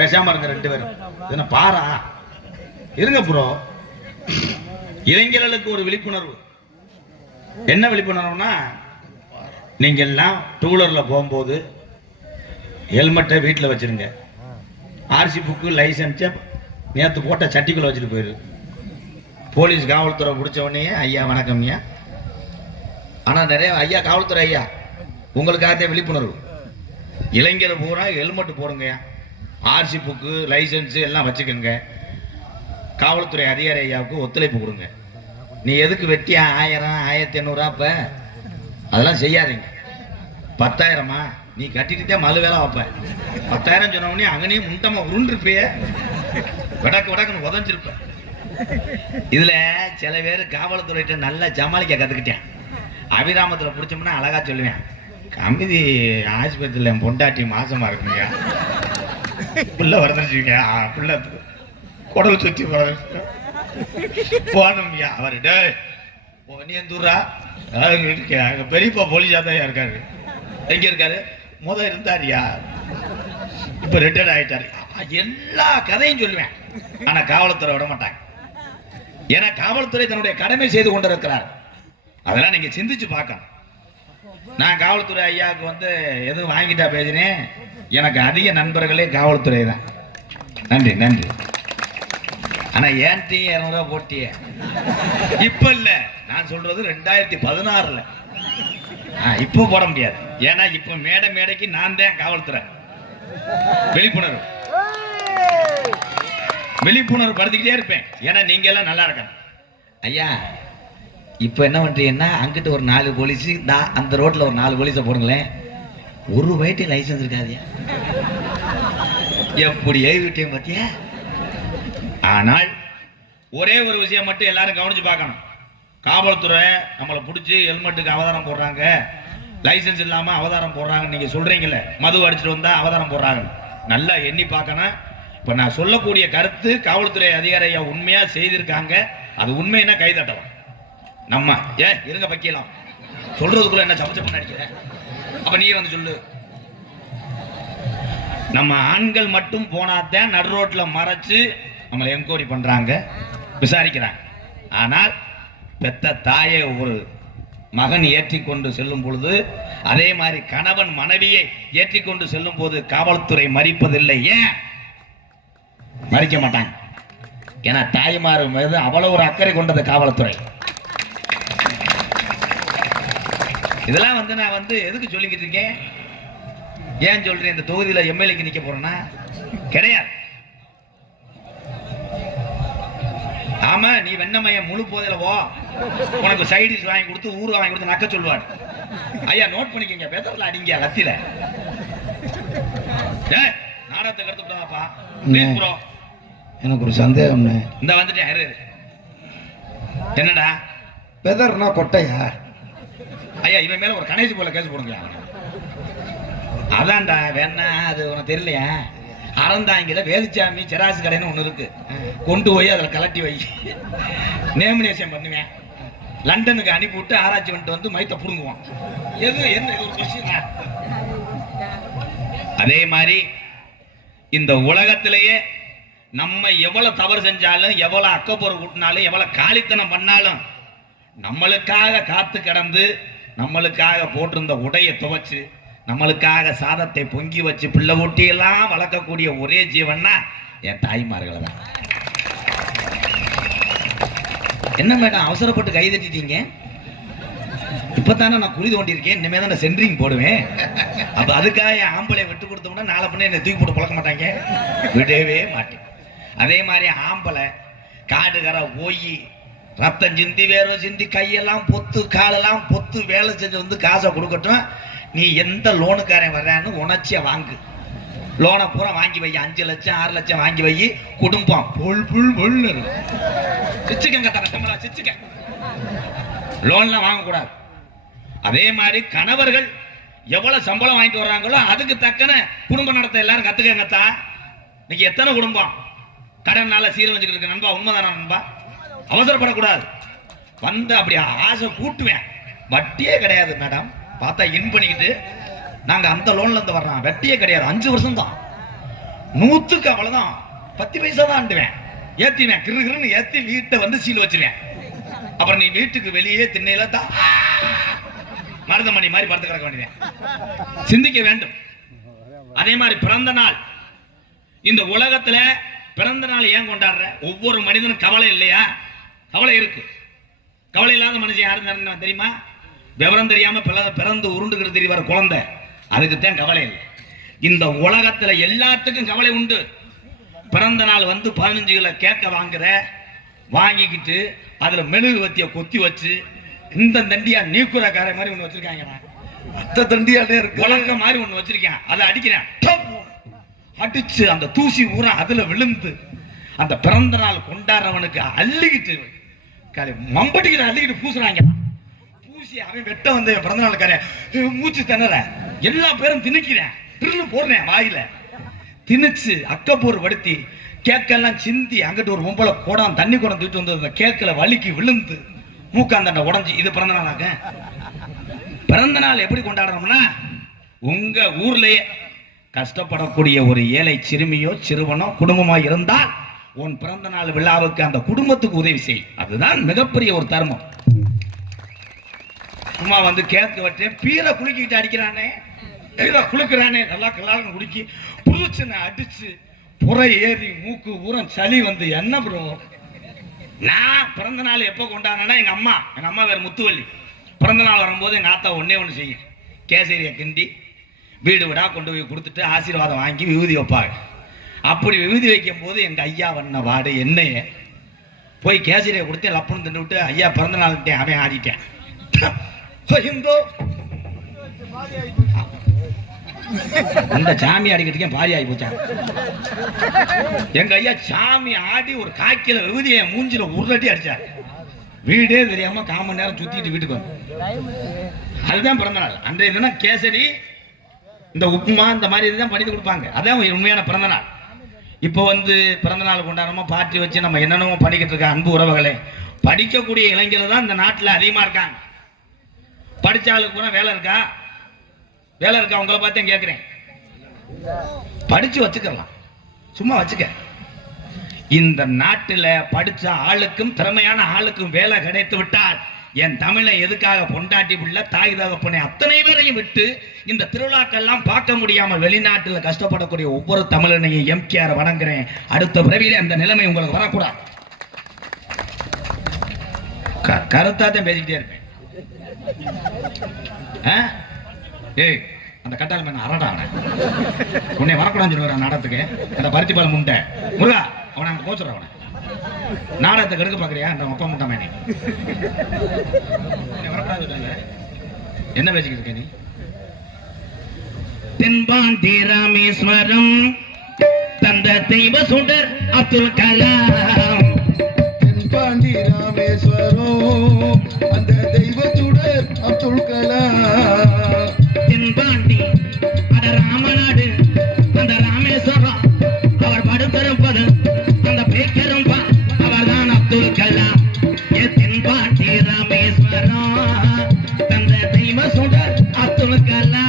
பேசாம இருங்க ரெண்டு பேரும். என்ன பாரா இருங்க ப்ரோ. இளைஞர்களுக்கு ஒரு விழிப்புணர்வு. என்ன விழிப்புணர்வுனா, நீங்க எல்லாம் டூலர்ல போகும்போது ஹெல்மெட்டை வீட்டில் வச்சிருங்க. ஆர்சி புக்கு லைசன்ஸை நேற்று போட்ட சட்டிக்குள்ள வச்சுட்டு போயிரு. போலீஸ் காவல்துறை பிடிச்ச உடனே ஐயா வணக்கம் ஐயா. ஆனால் நிறைய ஐயா காவல்துறை ஐயா உங்களுக்காக விழிப்புணர்வு. இளைஞர் பூரா ஹெல்மெட் போடுங்க. ஆர்சி புக்கு லைசன்ஸு எல்லாம் வச்சுக்கோங்க. காவல்துறை அதிகாரி ஐயாவுக்கு ஒத்துழைப்பு கொடுங்க. நீ எதுக்கு வெட்டியா 1000 1500 அப்ப அதெல்லாம் செய்யாதீங்க. 10,000 நீ கட்டிக்கிட்டே மழு வேலை வைப்பேன். 10,000 சொன்ன உடனே அங்கனையும் முண்டமா உருண்டிருப்பிய, வடக்கு வடக்குன்னு உதஞ்சிருப்ப. இதுல சில பேர் காவல்துறையிட்ட நல்லா சமாளிக்க கத்துக்கிட்டேன். அபிராமத்துல பிடிச்சோம்னா அழகா சொல்லுவேன், கமிதி ஆஸ்பத்திரியில என் பொண்டாட்டி மாசமா இருக்குங்க, புள்ள வரதுச்சுங்க, புள்ள குடல் சுத்தி போனோம்யா. அவர்கிட்ட நீ எந்தூரா அங்க பெரியப்பா போலீஸா தான் இருக்காரு. எங்க இருக்காரு? இருந்தாரியா, இப்ப ரிட்டையர்ட் ஆயிட்டாரு. எல்லா கதையும் சொல்லுவேன். ஆனா காவல்துறை விட மாட்டாங்க. ஏன்னா காவல்துறை தன்னுடைய கடமை செய்து கொண்டிருக்கிறார். அதெல்லாம் நீங்க சிந்திச்சு பார்க்கணும். நான் காவல்துறை ஐயாவுக்கு எதுவும் வாங்கிட்டா பேசினேன். எனக்கு அதிக நண்பர்களே காவல்துறை தான். நன்றி நன்றி. ஆனா ஏன்ட்டையும் 200 போட்டிய இப்ப இல்ல, நான் சொல்றது 2016ல. இப்ப போட முடியாது. ஏன்னா இப்ப மேடைக்கு நான் தான் காவல்துறை. விழிப்புணர்வு படுத்திக்கிட்டே இருப்பேன். ஏன்னா நீங்க எல்லாம் நல்லா இருக்கணும். ஐயா இப்ப என்ன பண்றீங்கன்னா, அங்கிட்ட ஒரு 4 போலீஸ், அந்த ரோட்ல ஒரு 4 போலீஸை போடுங்களேன். ஒரு வயிற்று லைசன்ஸ் இருக்காதியா, எப்படி ஏவிட்டேன் பாத்தியா. ஆனால் ஒரே ஒரு விஷயம் மட்டும் எல்லாரும் கவனிச்சு பார்க்கணும். காவல்துறை நம்மளை பிடிச்சி ஹெல்மெட்டுக்கு அவதாரம் போடுறாங்க, லைசன்ஸ் இல்லாம அவதாரம் போடுறாங்க. நீங்க சொல்றீங்கல்ல, மது அடிச்சுட்டு வந்தா அவதாரம் போடுறாங்க. நல்லா எண்ணி பார்க்கணும். இப்ப நான் சொல்லக்கூடிய கருத்து காவல்துறை அதிகாரியா உண்மையா செய்திருக்காங்க. அது உண்மைன்னா கை தட்டலாம். நம்ம இருங்க வைக்கலாம் சொல்றதுக்குள்ள என்ன சமைச்ச பண்ண அடிக்கிறேன். அப்ப நீ சொல்லு. நம்ம ஆண்கள் மட்டும் போனாதான் நடு ரோட்ல மறைச்சு நம்மளை என்கொயரி பண்றாங்க, விசாரிக்கிறாங்க. ஆனால் பெத்த தாயை ஒரு மகன் ஏற்றிக்கொண்டு செல்லும் பொழுது, அதே மாதிரி கணவன் மனைவியை ஏற்றிக்கொண்டு செல்லும் போது காவல்துறை மறிப்பதில்லை. ஏன் மறிக்க மாட்டாங்க? ஏன்னா தாய்மார் மீது அவ்வளவு ஒரு அக்கறை கொண்டது காவல்துறை. இதெல்லாம் நான் எதுக்கு சொல்லிக்கிட்டு இருக்கேன்? ஏன் சொல்றேன்? இந்த தொகுதியில எம்எல்ஏக்கு நிக்க போறேன்னா கிடையாது. ஆமா, நீ வெண்ணமைய முழு போதையில போ, உனக்கு சைடிஸ் வாங்கி கொடுத்து ஊரு வாங்கி கொடுத்து நக்க சொல்லுவார். ஐயா நோட் பண்ணிக்கங்க, பேசல அடிங்க லத்தில. நாடகத்தை கருத்து விடாப்பா. எனக்கு ஒரு சந்தேகம். இந்த வந்துட்டேன். என்னடா பெதர்னா கொட்டையா? ஐயா இவன் மேல ஒரு கணேசி போல கேஸ் போடுங்க. அதான்டா வேணா, அது உனக்கு தெரியலையா? அறந்தாங்கில வேலுச்சாமி செராசு கடைன்னு ஒண்ணு இருக்கு. கொண்டு போய் அதில் கலட்டி வை, நேமினேஷன் பண்ணுவேன். லண்டனுக்கு அனுப்பி விட்டு ஆராய்ச்சி பண்ணிட்டு மைத்த புடுங்குவான். என்ன ஒரு கொஸ்டின். அதே மாதிரி இந்த உலகத்திலேயே நம்ம எவ்வளவு தவறு செஞ்சாலும், எவ்வளவு அக்கப்போர் கூட்டினாலும், எவ்வளவு காலித்தனம் பண்ணாலும், நம்மளுக்காக காத்து கிடந்து நம்மளுக்காக போட்டிருந்த உடையை துவைச்சு நம்மளுக்காக சாதத்தை பொங்கி வச்சு பிள்ளை ஊட்டியெல்லாம் வளர்க்கக்கூடிய ஒரே ஜீவன்னா என் தாய்மார்களை தான். என்ன மேடம் அவசரப்பட்டு கை தட்டிட்டீங்க? இப்பதானே நான் குழி தோண்டியிருக்கேன், இனிமே தான் நான் சென்ட்ரிங் போடுவேன். அப்ப அதுக்காக என் ஆம்பளை விட்டு கொடுத்தோம்னா நாளை பண்ண என்னை தூக்கி போட்டு பழக்க மாட்டாங்க, விடவே மாட்டேன். அதே மாதிரி ஆம்பளை காடுகர போய் ரத்தம் சிந்தி வேர்வை சிந்தி கையெல்லாம் பொத்து காலெல்லாம் பொத்து வேலை செஞ்சு காசை கொடுக்கட்டும். நீ எந்த லோனுக்காரன் வர்றான்னு உணர்ச்சிய வாங்கு. லோனை பூரா வாங்கி வை, 5 லட்சம் 6 லட்சம் வாங்கி வை. குடும்பம் புல் புல் புல் சிச்சுக்கங்க, தரமா சிச்சுக்க. லோன்லாம் வாங்கக்கூடாது. அதே மாதிரி கணவர்கள் எவ்வளவு சம்பளம் வாங்கிட்டு வர்றாங்களோ அதுக்கு தக்கன குடும்பம் நடத்த எல்லாரும் கத்துக்கங்கத்தா. இன்னைக்கு எத்தனை குடும்பம் கடனால சீரழிஞ்சுக்கிட்டு இருக்கு நண்பா. உண்மைதானா நண்பா? அவசரப்படக்கூடாது. அப்படி ஆசை கூட்டுவேன். வட்டியே கிடையாது மேடம். பார்த்தா இன் பண்ணிக்கிட்டு நாங்க அந்த லோன்ல இருந்து வர்றோம். வட்டியே கிடையாது. 5 வருஷம் தான். 100க்கு அவ்வளவுதான் 10 பைசா தான் ஆண்டுவேன். ஏத்திவேன், கிருன்னு ஏத்தி வீட்டை வந்து சீல் வச்சிருவேன். அப்புறம் நீ வீட்டுக்கு வெளியே திண்ணையில தான் மருதமணி மாதிரி படுத்து கிடக்க வேண்டியது. சிந்திக்க வேண்டும். அதே மாதிரி பிறந்த நாள், இந்த உலகத்துல பிறந்த நாள் ஏன் கொண்டாடுற? ஒவ்வொரு மனிதனும் கவலை இல்லையா? கவலை இருக்கு. கவலை இல்லாத மனுஷன் யாரும் தெரியுமா? விவரம் தெரியாம பிறந்து உருண்டுகிட்டு தெரியவர குழந்தை, அதுக்குத்தான் கவலை இல்லை. இந்த உலகத்துல எல்லாத்துக்கும் கவலை உண்டு. பிறந்த நாள் வந்து 15 கிலோ கேக்க வாங்கிக்கிட்டு அதுல மெழுகு வத்திய கொத்தி வச்சு இந்த தண்டியா நீக்குறக்கார மாதிரி ஒண்ணு வச்சிருக்காங்க. அத்த தண்டியாலே இருக்கு, உலக்க மாதிரி ஒண்ணு வச்சிருக்கேன். அதை அடிக்கிறேன், அடிச்சு அந்த தூசி ஊரா அதுல விழுந்து அந்த பிறந்த நாள் கொண்டாடுறவனுக்கு அள்ளிக்கிட்டு மம்பட்டிக்கிற அள்ளிக்கிட்டு பூசுறாங்க. பூசி அவன் வெட்ட வந்த பிறந்த நாளுக்கார மூச்சு திணற எல்லா பேரும் திணிக்கிறேன், திருன்னு போடுறேன் வாயில. திணிச்சு அக்கப்பூர் படுத்தி கேக்கெல்லாம் சிந்தி அங்கிட்டு ஒரு பொம்பளை குடம் தண்ணி குடம் தூக்கிட்டு வந்து அந்த கேக்கில் வலிக்கு விழுந்து மூக்காந்தண்டை உடஞ்சி. இது பிறந்த நாளாக. பிறந்த நாள் எப்படி கொண்டாடுறோம்னா, உங்க ஊர்லயே கஷ்டப்படக்கூடிய ஒரு ஏழை சிறுமியோ சிறுவனோ குடும்பமா இருந்தால் உன் பிறந்த நாள் விழாவுக்கு அந்த குடும்பத்துக்கு உதவி செய். அதுதான் மிகப்பெரிய ஒரு தர்மம். சும்மா வந்து கேக்கு வட்டேன் பீரை குலுக்கிட்டு அடிக்கிறானே, குளுக்குறானே, நல்லா கல்லாக குடிக்கி புதுச்சுன்னு அடிச்சு புறை ஏறி மூக்கு ஊரம் சளி வந்து என்ன ப்ரோ? நான் பிறந்த நாள் எப்போ கொண்டாடினா, எங்க அம்மா வேற முத்துவள்ளி பிறந்த நாள் வரும்போது எங்க ஆத்தா ஒண்ணு செய்யும், கேசரியை கிண்டி வீடு விடா கொண்டு போய் கொடுத்துட்டு ஆசீர்வாதம் வாங்கி விபூதி வைப்பாங்க. அப்படி விபூதி வைக்கும் போது எங்க ஐயா வண்ண வாடு என்னைய போய் கேசரியை கொடுத்து லப்புன்னு தின்னு விட்டு ஐயா பிறந்த நாள் அவன் ஆடிட்டேன். அந்த சாமி அடிக்கிறதுக்கே பாரி ஆகி போச்சான். எங்க ஐயா சாமி ஆடி ஒரு காய்க்கில விபூதியை மூஞ்சில உருட்டி அடிச்சார். வீடே தெரியாம 1/4 மணி நேரம் சுத்திட்டு வீட்டுக்கு வந்து. அதுதான் பிறந்த நாள். அன்றைய தினம் கேசரி, இந்த உப்புமா, இந்த மாதிரி இதுதான் பண்ணி கொடுப்பாங்க. அதான் உண்மையான பிறந்த நாள். இப்போ வந்து பிறந்த நாள் கொண்டாடமா பார்ட்டி வச்சு நம்ம என்னென்னமோ பண்ணிக்கிட்டு இருக்க அன்பு உறவுகளே, படிக்கக்கூடிய இளைஞர்கள் தான் இந்த நாட்டில் அதிகமா இருக்காங்க. படிச்சாலுக்கு கூட வேலை இருக்கா? வேலை இருக்கா? உங்களை பார்த்தேன் கேட்கிறேன். படிச்சு வச்சுக்கலாம், சும்மா வச்சுக்க. இந்த நாட்டில் படிச்ச ஆளுக்கும் திறமையான ஆளுக்கும் வேலை கிடைத்து விட்டால் என் தமிழை எதுக்காக பொண்டாட்டி புள்ள தாய் தகப்பனை அத்தனை பேரையும் விட்டு இந்த திருவிழாக்கெல்லாம் பார்க்க முடியாம வெளிநாட்டில் கஷ்டப்படக்கூடிய ஒவ்வொரு தமிழனையும் எம்கேஆர் வணங்குறேன். அடுத்த பிறவியில அந்த நிலைமை உங்களுக்கு வரக்கூடாது. கருத்தாத்தான் பேசிக்கிட்டே இருப்பேன். ஏய், அந்த கட்டாள மேன அரடா உன்னை வரக்கூடாதுன்னு சொல்லுவார் நாடகத்துக்கு. அந்த பருத்தி பால் முண்டை முருகா, அவனை அங்கே போச்சுடுற. அவனை நாடகத்தை கெடுக்க பாக்குறியா? அந்த அப்பா முட்டை மேனே என்ன பேசிக்கிட்டு இருக்க நீ? தென்பாண்டி ராமேஸ்வரம் தந்த தெய்வ சுடர் அப்துல் கலாம். தென்பாண்டி ராமேஸ்வரம் அந்த தெய்வ சுடர் அப்துல் கலாம். தென்பாண்டி அட ராமநாடு அந்த ராமேஸ்வரம் அவர் படுத்திருப்பது அந்த பேக்கரும் அவர்தான் அப்துல் கலாம். தென்பாண்டி ராமேஸ்வரம் தந்த தெய்வ சுடர் அப்துல் கலாம்.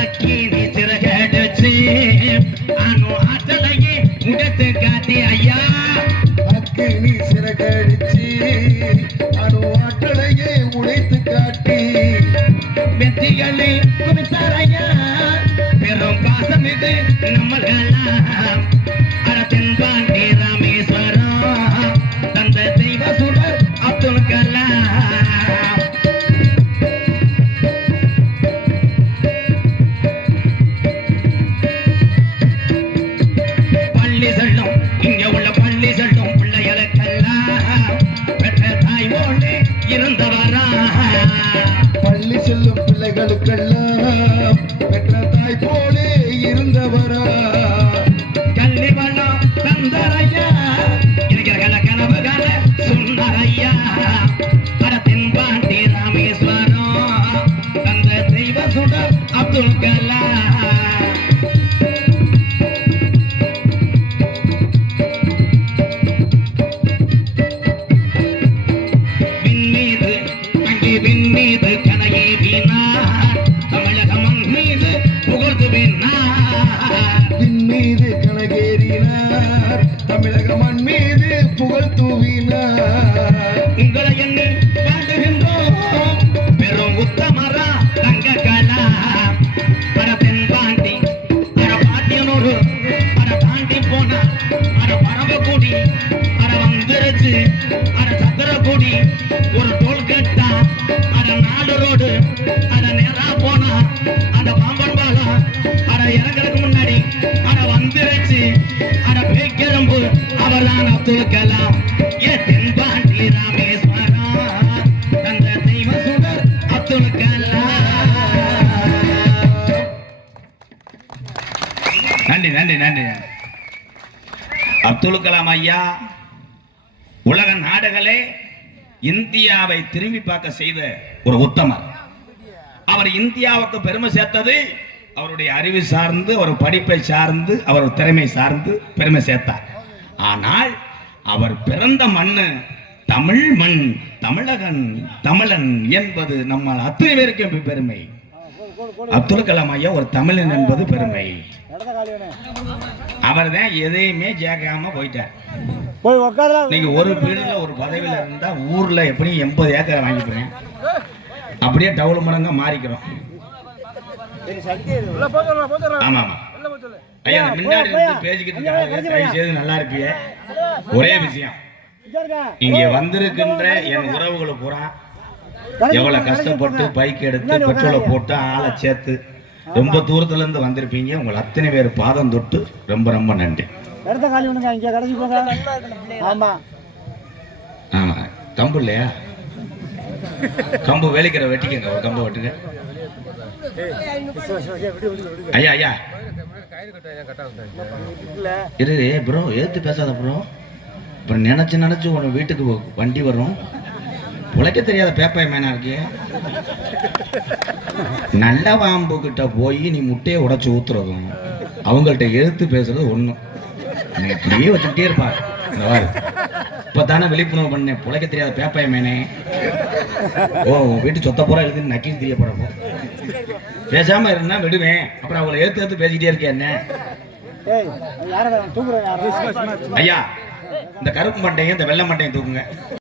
அக்கினி சிறகடிச்சு அணு ஆற்றலையே உடத்து காட்டி ஐயா. அக்கினி சிறகடிச்சு அணு ஆற்றலையே உடைத்து காட்டி வெற்றிகளை குவித்தாரையா. பெரும் பாசம் இது நம்மளெல்லாம். தென்பாண்டி ராமேஸ்வரம் தந்த தெய்வ சுடர் அப்துல் கலாம். பள்ளி செல்லும் இங்க உள்ள பள்ளி செல்லும் பிள்ளைகளுக்கெல்லாம் பெற்ற தாய் போலே இருந்தவரா. பள்ளி செல்லும் பிள்ளைகளுக்கெல்லாம் பெற்ற தாய் போலே இருந்தவரா. கல்வி வளம் தந்தரையா, இருக்கிற கனவுகள சொன்னரையா. தென்பாண்டி ராமேஸ்வரம் தந்த தெய்வ சுடர் அப்துல் கலாம். உங்களை எண்ணி பாடுகின்றோம் பெரும் உத்தமரா தங்கக்கலா பட பெண் பாண்டி அட பாட்டியனூரு அட தாண்டி போனா அட பரவக்கூடி அட வந்துருச்சு அட சக்கரக்கூடி ஒரு டோல் கட்டா அட 4 ரோடு அட நேரா போனா அட பாம்பன் பாலம் அட இறங்குறதுக்கு முன்னாடி அட வந்துருச்சு அட பேக்கரம்பு அவர்தான் அப்துல் கலாம் ஏ தென்பாண்டி ராமேஸ்வரா தந்த தெய்வ சுடர் அப்துல் கலாம். நன்றி நன்றி நன்றி. அப்துல் கலாம் ஐயா உலக நாடுகளே இந்தியாவை திரும்பி பார்க்க செய்த ஒரு உத்தமர். அவர் இந்தியாவுக்கு பெருமை சேர்த்தது அவருடைய அறிவு சார்ந்து, அவர் படிப்பை சார்ந்து, அவர் திறமை சார்ந்து பெருமை சேர்த்தார். ஆனால் அவர் பிறந்த மண்ணு தமிழ் மண், தமிழகன், தமிழன் என்பது நம்ம அத்தனை பேருக்கும் பெருமை. அப்துல் கலாம் ஐயா ஒரு தமிழன் என்பது பெருமை. அவர் தான் எதையுமே ஜெயிக்காம போயிட்டார். நீங்க ஒரு பீடுல ஒரு பதவியில இருந்தா ஊர்ல எப்படியும் 80 ஏக்கரை வாங்கிக்கிறேன், அப்படியே டவுல் மடங்கா மாறிக்கிறோம். ஆமா ஆமா ஐயா, முன்னாடி இருந்து பேசிக்கிட்டு இருக்காங்க, நல்லா இருப்பிய. ஒரே விஷயம், இங்க வந்திருக்கின்ற என் உறவுகளை பூரா எவ்வளவு கஷ்டப்பட்டு பைக் எடுத்து பெட்ரோலை போட்டு ஆளை சேர்த்து ரொம்ப தூரத்துல இருந்து வந்திருப்பீங்க. உங்களை அத்தனை பேர் பாதம் தொட்டு ரொம்ப ரொம்ப நன்றி. ஆமா கம்பு இல்லையா, கம்பு வேலைக்கிற வெட்டிக்கங்க, ஒரு கம்பு வெட்டுங்க. ஐயா ஐயா இரு ப்ரோ, ஏத்து பேசாத ப்ரோ. இப்ப நினைச்சு உன வீட்டுக்கு வண்டி வரும், உழைக்க தெரியாத பேப்பாய மேனா இருக்கிய. நல்ல பாம்பு கிட்ட போய் நீ முட்டையை உடைச்சு ஊத்துறதும் அவங்கள்ட்ட எழுத்து பேசுறது ஒண்ணும். இப்படியே வச்சுக்கிட்டே இருப்பா. இப்பதானே விழிப்புணர்வு பண்ணேன், புழைக்க தெரியாத பேப்பாய மேனே. ஓ வீட்டு சொத்த பூரா எழுதி நக்கி தெரியப்படப்போ பேசாம இருந்தா விடுவேன். அப்புறம் அவங்களை எழுத்து பேசிக்கிட்டே இருக்கேன். என்ன ஐயா, இந்த கருப்பு மட்டையும் இந்த வெள்ளை மட்டையும் தூக்குங்க.